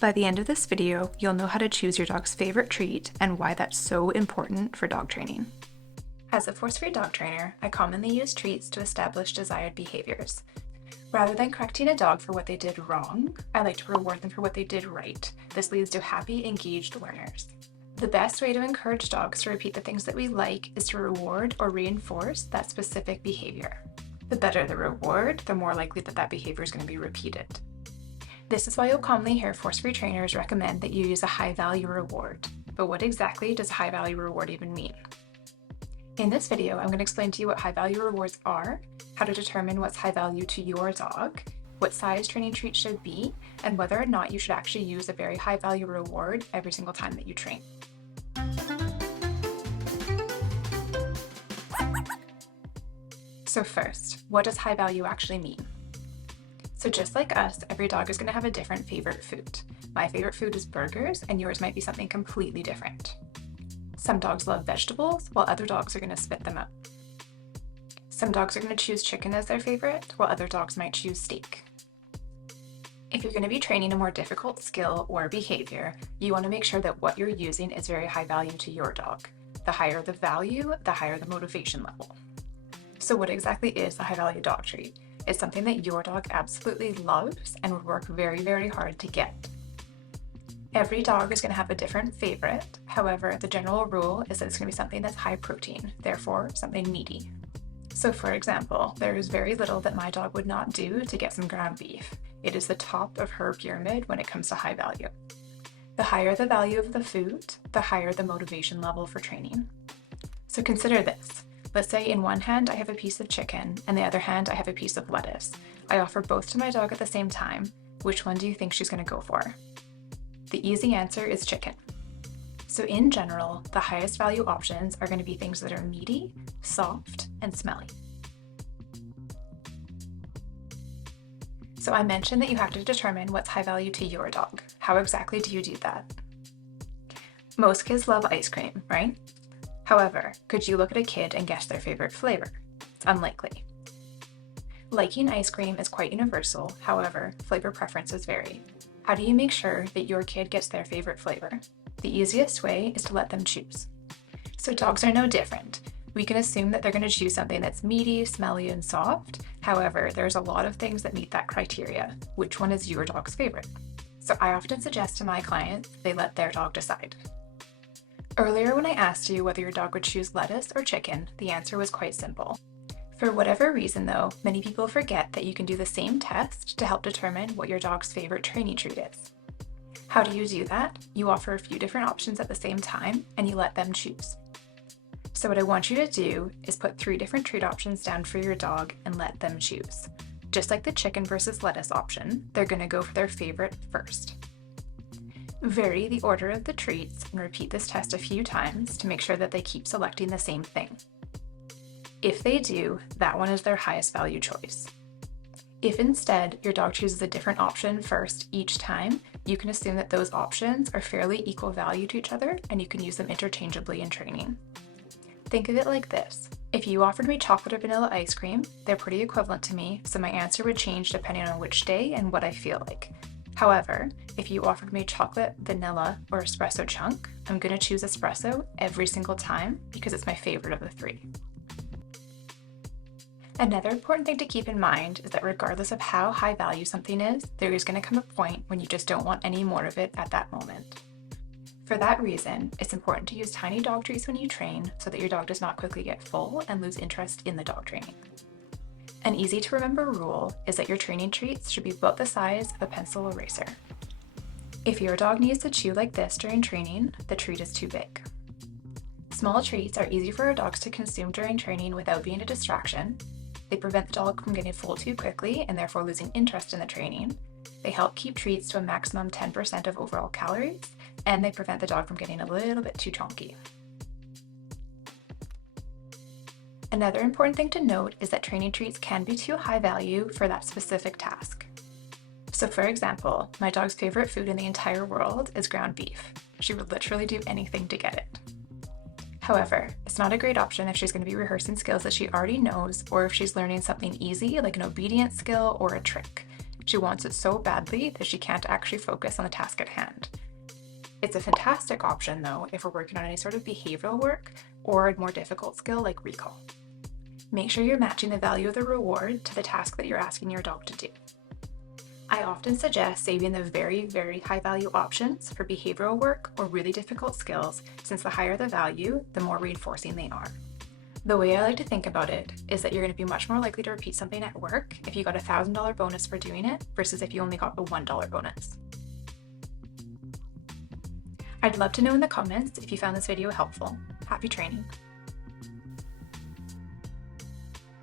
By the end of this video, you'll know how to choose your dog's favorite treat and why that's so important for dog training. As a force-free dog trainer, I commonly use treats to establish desired behaviors. Rather than correcting a dog for what they did wrong, I like to reward them for what they did right. This leads to happy, engaged learners. The best way to encourage dogs to repeat the things that we like is to reward or reinforce that specific behavior. The better the reward, the more likely that behavior is going to be repeated. This is why you'll commonly hear force-free trainers recommend that you use a high-value reward. But what exactly does a high-value reward even mean? In this video, I'm going to explain to you what high-value rewards are, how to determine what's high value to your dog, what size training treats should be, and whether or not you should actually use a very high-value reward every single time that you train. So first, what does high value actually mean? So just like us, every dog is going to have a different favorite food. My favorite food is burgers, and yours might be something completely different. Some dogs love vegetables, while other dogs are going to spit them out. Some dogs are going to choose chicken as their favorite, while other dogs might choose steak. If you're going to be training a more difficult skill or behavior, you want to make sure that what you're using is very high value to your dog. The higher the value, the higher the motivation level. So what exactly is a high value dog treat? It's something that your dog absolutely loves and would work very, very hard to get. Every dog is going to have a different favorite. However, the general rule is that it's going to be something that's high protein, therefore something meaty. So for example, there is very little that my dog would not do to get some ground beef. It is the top of her pyramid when it comes to high value. The higher the value of the food, the higher the motivation level for training. So consider this. Let's say in one hand I have a piece of chicken, and the other hand I have a piece of lettuce. I offer both to my dog at the same time. Which one do you think she's going to go for? The easy answer is chicken. So in general, the highest value options are going to be things that are meaty, soft, and smelly. So I mentioned that you have to determine what's high value to your dog. How exactly do you do that? Most kids love ice cream, right? However, could you look at a kid and guess their favorite flavor? It's unlikely. Liking ice cream is quite universal, however, flavor preferences vary. How do you make sure that your kid gets their favorite flavor? The easiest way is to let them choose. So dogs are no different. We can assume that they're going to choose something that's meaty, smelly, and soft. However, there's a lot of things that meet that criteria. Which one is your dog's favorite? So I often suggest to my clients they let their dog decide. Earlier when I asked you whether your dog would choose lettuce or chicken, the answer was quite simple. For whatever reason though, many people forget that you can do the same test to help determine what your dog's favorite training treat is. How do you do that? You offer a few different options at the same time and you let them choose. So what I want you to do is put 3 different treat options down for your dog and let them choose. Just like the chicken versus lettuce option, they're going to go for their favorite first. Vary the order of the treats and repeat this test a few times to make sure that they keep selecting the same thing. If they do, that one is their highest value choice. If instead your dog chooses a different option first each time, you can assume that those options are fairly equal value to each other and you can use them interchangeably in training. Think of it like this. If you offered me chocolate or vanilla ice cream, they're pretty equivalent to me, so my answer would change depending on which day and what I feel like. However, if you offered me chocolate, vanilla, or espresso chunk, I'm going to choose espresso every single time because it's my favorite of the 3. Another important thing to keep in mind is that regardless of how high value something is, there is going to come a point when you just don't want any more of it at that moment. For that reason, it's important to use tiny dog treats when you train so that your dog does not quickly get full and lose interest in the dog training. An easy to remember rule is that your training treats should be about the size of a pencil eraser. If your dog needs to chew like this during training, the treat is too big. Small treats are easy for our dogs to consume during training without being a distraction. They prevent the dog from getting full too quickly and therefore losing interest in the training. They help keep treats to a maximum 10% of overall calories, and they prevent the dog from getting a little bit too chonky. Another important thing to note is that training treats can be too high value for that specific task. So for example, my dog's favorite food in the entire world is ground beef. She would literally do anything to get it. However, it's not a great option if she's going to be rehearsing skills that she already knows or if she's learning something easy like an obedience skill or a trick. She wants it so badly that she can't actually focus on the task at hand. It's a fantastic option though if we're working on any sort of behavioral work or a more difficult skill like recall. Make sure you're matching the value of the reward to the task that you're asking your dog to do. I often suggest saving the very, very high value options for behavioral work or really difficult skills, since the higher the value, the more reinforcing they are. The way I like to think about it is that you're going to be much more likely to repeat something at work if you got a $1,000 bonus for doing it versus if you only got the $1 bonus. I'd love to know in the comments if you found this video helpful. Happy training!